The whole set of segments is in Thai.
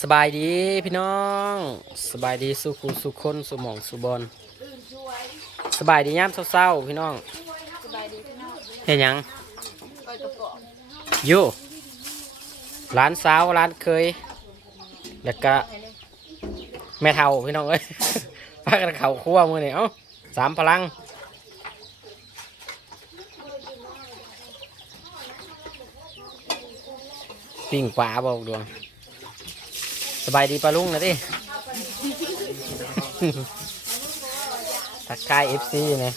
สบายดีพี่น้องสบายดีสุขุสุขคนสุหมองสุบอลสบายดียามเศร้าๆพี่น้องสบายดีพี่น้องเห็นยังก้อยกระป๋องอยู่ร้านสาวร้านเคยแล้วก็แม่เท่าพี่น้องเอ้ยพากันเข่าคั่วมือนี่เอ้าสามพลังปิ้งปลาบอกดวงส บายดีปลาลุงนะดิทักทายเอฟซีเนี่ย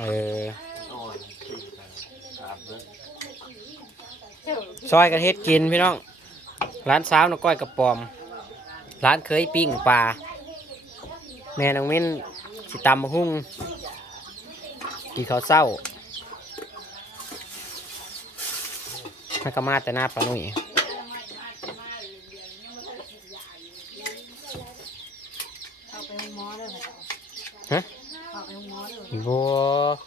เออซอยกระเทศกินพี่น้อง ร้านสาวนกก้อยกระปอม ร้านเคยปิ้งปลา แม่น้องมิ้นสิตำมะหุ่งกินข้าวเศร้าถ้าก็มาแต่หน้าปลาหนุ่ย เอาไปให้หมอเด้อค่ะ ฮะ เอาไปให้หมอเด้อ บัว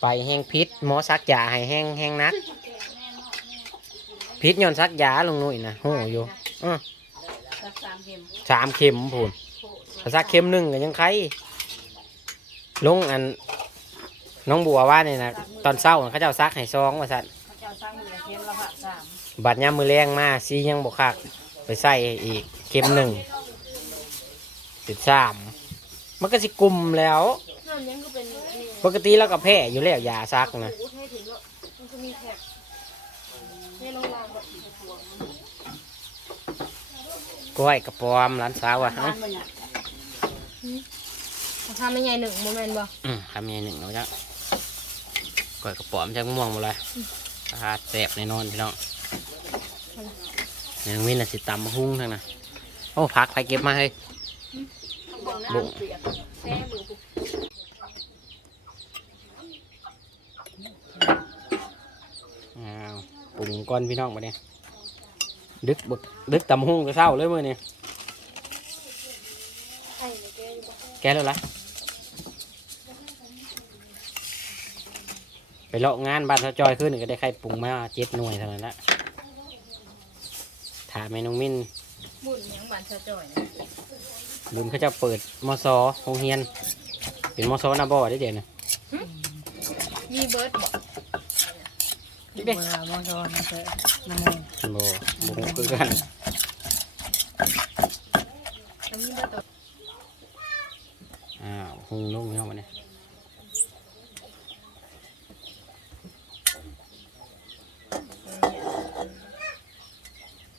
ไปแห้งพิษหมอซักยาให้แห้งแห้งนักพิษย้อนซักยาลงหนุ่ยนะโหอยู่อื้อรักสามเข็มสามเข็มพูนถ้าซักเข็มหนึ่งก็ยังไข้ลงอันน้องบัวว่าเนี่ยนะตอนเศร้าน่ะเขาเจ้าซักให้ซองว่าสัตเขาจะเอาสร้างเหลือเข็มละค่ะสามบัดยามมือแรงมาซียังบกคักไปใส่อีกเข็มหนึ่งติดสามมันก็สิกลุ่มแล้วนั่นยังก็เป็นนี่ปกติแล้วก็แพ้อยู่แล้วยาซักนะอู้ให้ถึงว่ามันก็มีแท็กให้ลงรางแบบอีกพวงกล้วยกระปอมร้านสาวอะทานมันเนี่ยทานไม่ใหญ่หนึ่งโมเมนต์บ่อืมทำยังหนึ่งเนาะจ้ะกล้วยกระป๋อมจากม่วงหมดเลยอาหารแสบแน่นอนพี่น้องในวินน่ะสิตำมะฮุ้งทั้งนั้นโอ้พักไปเก็บมาเฮ้ยบุ้ง เปียกแซ่มือปุ๊บ อ้าวปรุ งก้อนพี่น้องมาเนี่ยดึกบกดึกตำมะฮุ้งก็เศร้าเลยมื่อนี่ไอ้เนี่ยแกแล้วล่ะไปเลาะงานบ้านเขาจอยขึ้นก็ได้ไข่ปรุงมาเจ็ดหน่วยเท่านั้นละถามแม่น้องมินบุญยังบานชะจอยบุญเขาจะเปิดมอซอโรงเรียน เป็นมอซอหน้าบ่อได้เดี๋ยวนะมีเบิร์ดบ่ เด้เวลามองจอนะเจ้น้ำมันบ่บ่คือกันแล้วมีเบิร์ดตัวอ้าวหุงนุ่งเข้ามาเนี่ย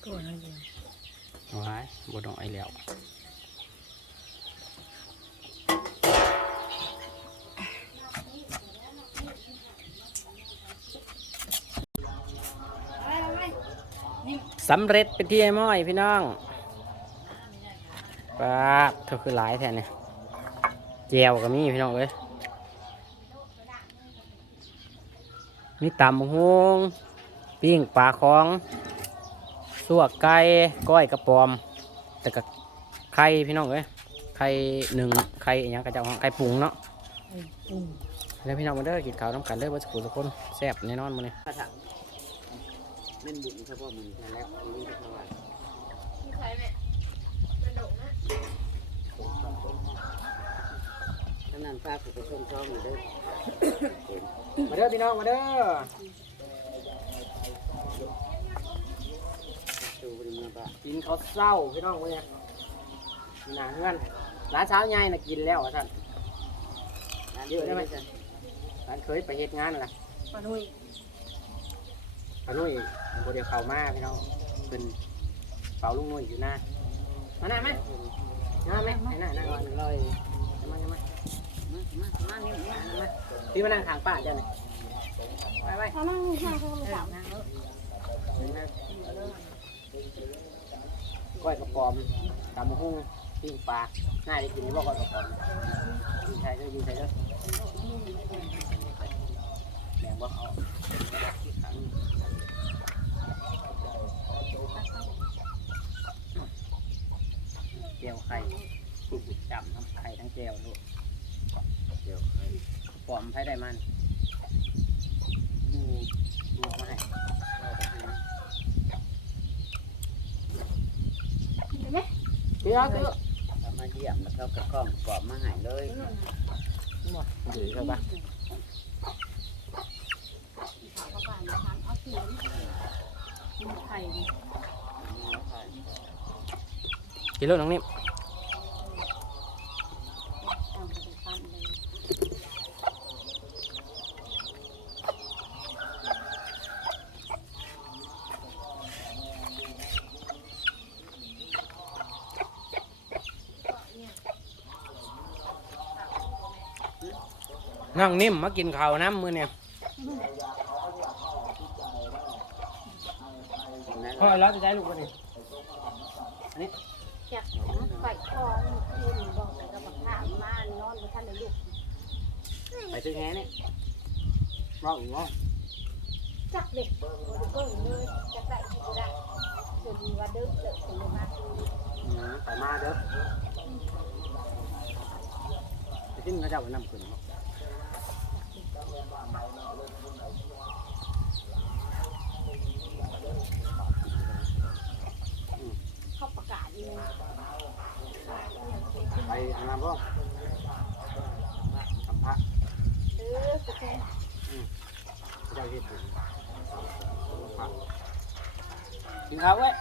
ตัวนั่นเองว้ายบ่ดองไอแล้ว สำเร็จเป็นที่ไอ้ม้อยพี่น้องปาดเท่าคือหลายแทนเนี่ยแจวก็มีพี่น้องเอ้ยมีตำบักฮวงปิ้งปลาคองสวกไก่ก้อยกระปอม แต่กับไข่พี่น้องเอ้ยไข่หนึ่งไข่อหยังกระเจ้าของไข่ปรุงเนาะอืมแล้วพี่น้องมาเด้อกินข้าวน้ำกันเด้อว่าสกุลทุกคนแซ่บแน่นอนมื้อนี้เล่ นบุญเฉพาะมื้อนี้แล้วนี่ก็ว่ามีใครไหมกระดกนะท่านนั้าผู้ชมช่องเด้อมาเด้อพี่น้องมาเด้อกินข้าวเศร้าพี่น้องมื้อนี้หนาเฮือนร้านเช้าใหญ่น่ะกินแล้วท่านร้านเดียวได้ไหมร้านเคยไปเฮ็ดงานล่ะมาดุย ปลานุ่ยโมเดลเขามาพี่น้องเป็นเป่าลุงนุ่ยอยู่หน้ามาหน้าไหมหน้าไหมไหนหน้าหน้าก่อนเลยมามามามามามานี่มามาพี่มานั่งทางป้าเจ้าหน่อยไปไปเขานั่งข้างเขาก็ถามนะนั่งก้อยกระปอมตำมะฮุ่งปิ้งปลาหน้าได้กินนี่บอกก้อยกระปอมยิงใส่เด้อยิงใส่เด้อแรง บ่เอาเจียวไข่จำทั้งไข่ทั้งเจียวลูกเจียวไข่ปอมไผ่ได้มันดูดูมาให้ดี๋ยวเดี๋ยวมาเยี่ยมแล้วเขากระกล้องกรอบมาใหายเลยเดี๋ยวเข้าไป เอาเขียนกินไข่กินลูกน้องนิ่มตามไปตามเลยน้องนิ่มมากินข้าวน้ำมือเนี่ย พ่อแล้วจะได้ลูกคนนี้จักไปคอคืนบอกแต่กับบักข้ามมานอนบนท่านเลยลูกไปซื้อแง่เนี่ยร้องอีกร้องจักเด็กเบิ้งเบิ้งเลยจะใส่ที่ได้จนว่าเดิมเลิกถึงมาไปมาเด้อไปจิ้มเขาเจ้าไปนำขึ้นเนาะ เขาประกาศอยู่ไปอันนั้นบ่สัมภาษณ์เออสแกนเขาเจ้าเฮ็ดอยู่กินข้าวเว้ย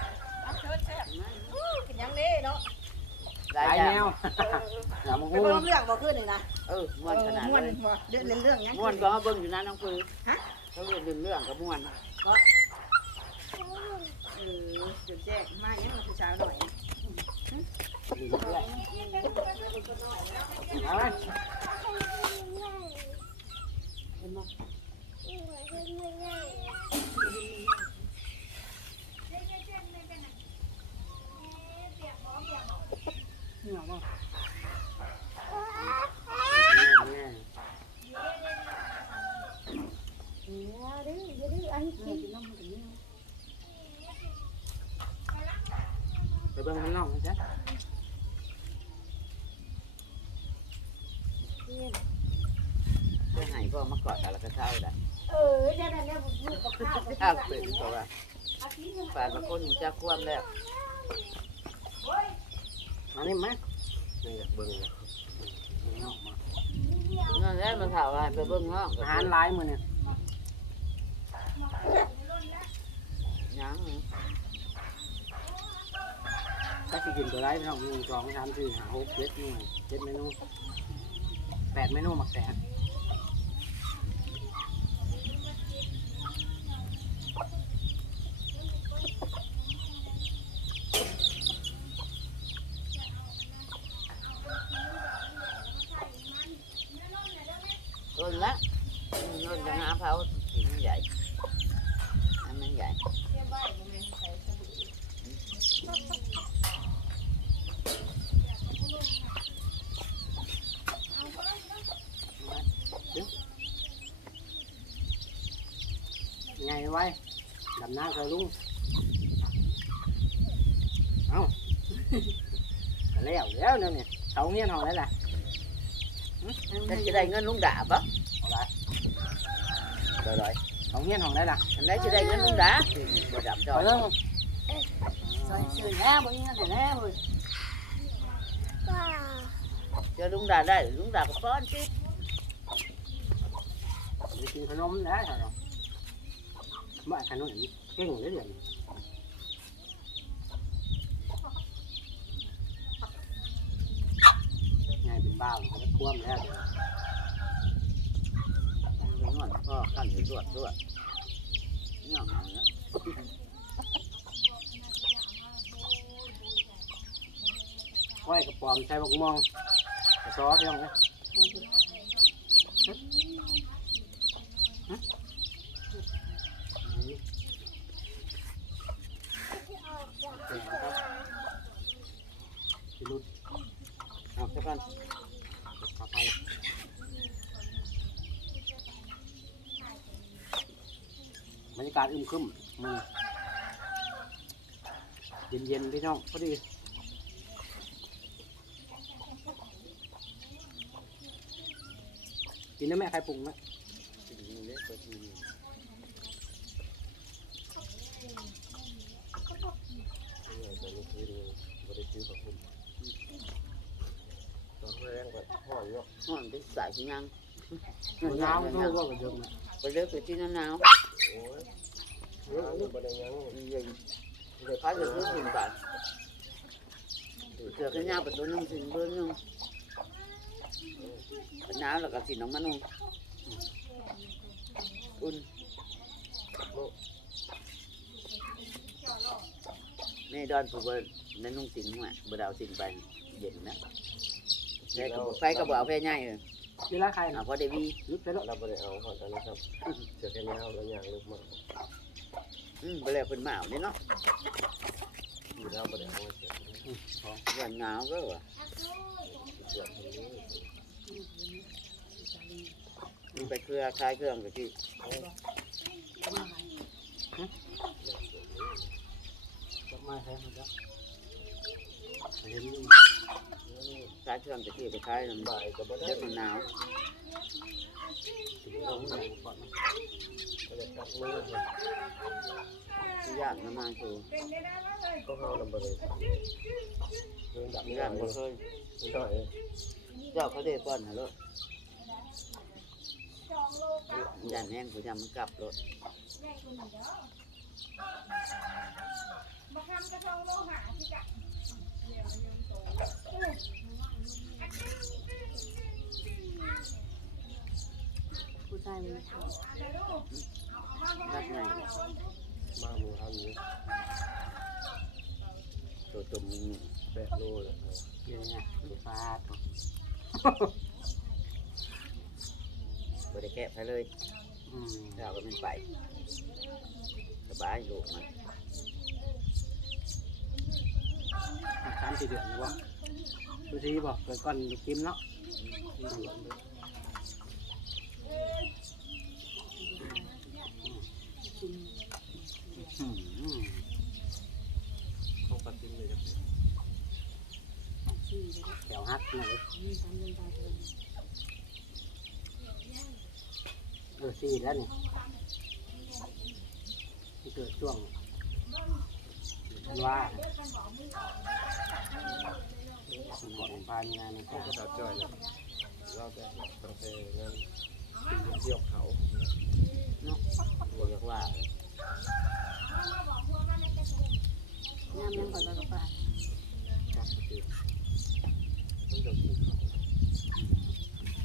กินยังเด้เนาะหลายหลายอย่าแนงวอย่ามาไปหูเบิ่งเรื่องบ่ขึ้นนี่นะเออม่วนขนาดม่วนเลยบ่เรื่องเรื่องยังม่วนก็มาเบิ่งอยู่นะน้องปือฮะเขาเรียนเรื่องเรื่องกับม่วนเออจุดแจ้งมายังมาเช้าหน่อยเอาไหมเหนื่อยบ่ เนี่ย เออดื้อดื้ออันกินน้ำมันนี่ ไปเบิ่งข้างนอกนะจ๊ะจะใหายพ่อมากอดกันแล้วก็เศร้าได้เออเดี๋ยวนั้นเนี่ยลูกกับข้าวกับข้าวเป็นเพราะว่าฝาดบางคนหูจักความแล้วมานี่มานี่อยากเบิ่งเลยนอกมานั่นแหละมันถามว่าไปเบิ่งห้องอาหารหลายมื้อเนี่ยยัง ถ้าสิกินตัวไรพี่น้องหนึ่งสองสามสี่ห้าหกเจ็ดหน่วยเจ็ดเมนูแปดเมนูหมักแตก ต้นละต้นจะหาเผาหินใหญ่อันมันใหญ่ ไงไว้ดำน้ำเคยลุงเอ้าแล้วแล้วเนี่ยเนี่ยเขาเงี้ยนหอได้ล่ะจะจะได้เงินลุงด่าปะเอาละเดี๋ยวเขาเงี้ยนหอได้ล่ะๆอันไหนจะได้เงินลุงด่าบ่ดับจอเอายเรื่องใส่เสื้อแล้วบ่มีเงินแล้ว มได้เหรอมาขนมนี้เก่งเลยเดี๋ยวนี้ไงเป็นบ้าเขาจะท่วมแล้วเดี๋ยวงนอนพ่อขั้นไปตรวจตรวจเนี่ยเอาละก้อยกระป๋อมใส่บกม่วงกระซอพี่น้อง เอาสักกันขอไปบรรยากาศอึมครึมมือเย็นๆพี่น้องพอดีกินได้ไหมใครปรุง ไหมบห้อนไปใส่ที่ยังมันหนาวมันก็ว่ากันเยอะนะไปเลิกไปที่หนาวโอ้ยเอาลูกบ่ได้ยังๆเย็นเดี๋ยวเขาจะซื้อถึงไปเสือขึ้นยาวประตูนึงถึงเบอร์นึงหนาวแล้วก็สิน้องมันนุ่งอุ่นนี่ดอนผูกว่าในนุ่งสิงหัวบ่ดาวสิงไปเย็นนะ ไฟก็บ่ไฟก็บ่เอาไฟใหญ่เออเวลาใครเอานะพอได้วียุบไปแล้วเราบ่ได้เอาหอดอันนะครับเสือแค่นี้เอาแล้วอย่างลูกมาอืมไปแล้วเพิ่นมาเอาเนี่ยเนาะอยู่แล้วบ่ได้เอาเสือวันหนาวก็ว่าเสือคนนี้มันไปเครือคลายเครื่องก็ที่จะมาใช้มันจะเห็นคลายเครื่องก็ที่ไปคลายน้ำบ่ายก็บ่ได้เด็กมันหนาวถึงต้องก่อนบ่ได้กัดมือเลยากน้ำมันคือก็เฮาลำบ่ได้เรื่องดับที่นี่ยากได้บ่เคยได้เจ้าเขาได้ป้อนฮะลูกย่านแห้งผู้จำมันกลับรถมาทำกระทงโลหะที่กะผู้ ชายมันนักไงมาหมู่ทันนี้ตัวตุ่มแปดโลเลยเดี๋ยวนี้ฟ้าถูกบ่ได้แกะไปเลยอืมเจ้าก็เป็นไปสบายลูกมันสามสี่เดือนหรือว่าดูสิบอกเกิดก่อนลูกกิมเนาะอืม เขากัดทิ้งเลยครับชื่อเลยแถวฮักหน่อยเงินตาเดือนเออสี่แล้วนี่ที่เกิดช่วงธันวาสมองพานงานในเขาการก็ตัดจ้อยแล้วเราแต่ตั้งแต่นั้น เที่ยวเขาบ่อยากว่าน้ำยังก่อนแล้วก็ปลาจับติดต้องเดิน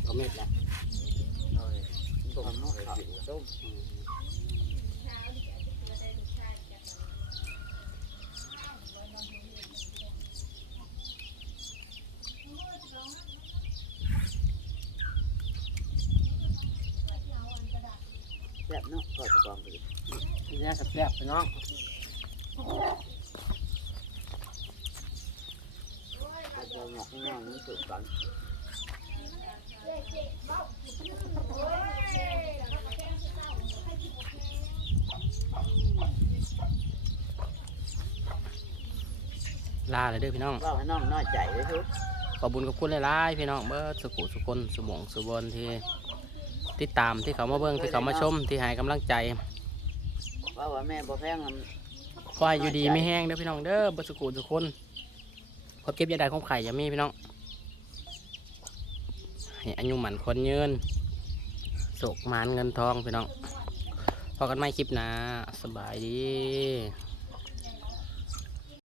เขาก็เม็ดแล้ว ใช่ ต้มนกเขาต้ม อืม แซ่บเนาะก็จะกองไปดินี่แซ่บๆไปน้องก็จะหมกให้น้องนี่สุดก่อนลาเลยเด้อพี่น้องว่าให้น้องน้อยใจเลยทุก ขอบคุญขอบคุณหลายๆพี่น้องเบิร์ดสุขุสุคนสุหมงสุบนที่ ติดตามที่เขามาเบิ่งที่เขามาชมที่ให้กำลังใจว่าว่าแม่บ่แพงมันขอให้อยู่ดีไม่แห้งเด้อพี่น้องเด้อเบิร์ดสุขุสุคนความเก็บยาใดของไข่อย่ามีพี่น้องให้อายุหมันคนยืนโศกหมานเงินทองพี่น้องพอกันไม่คลิปหนะสบายดี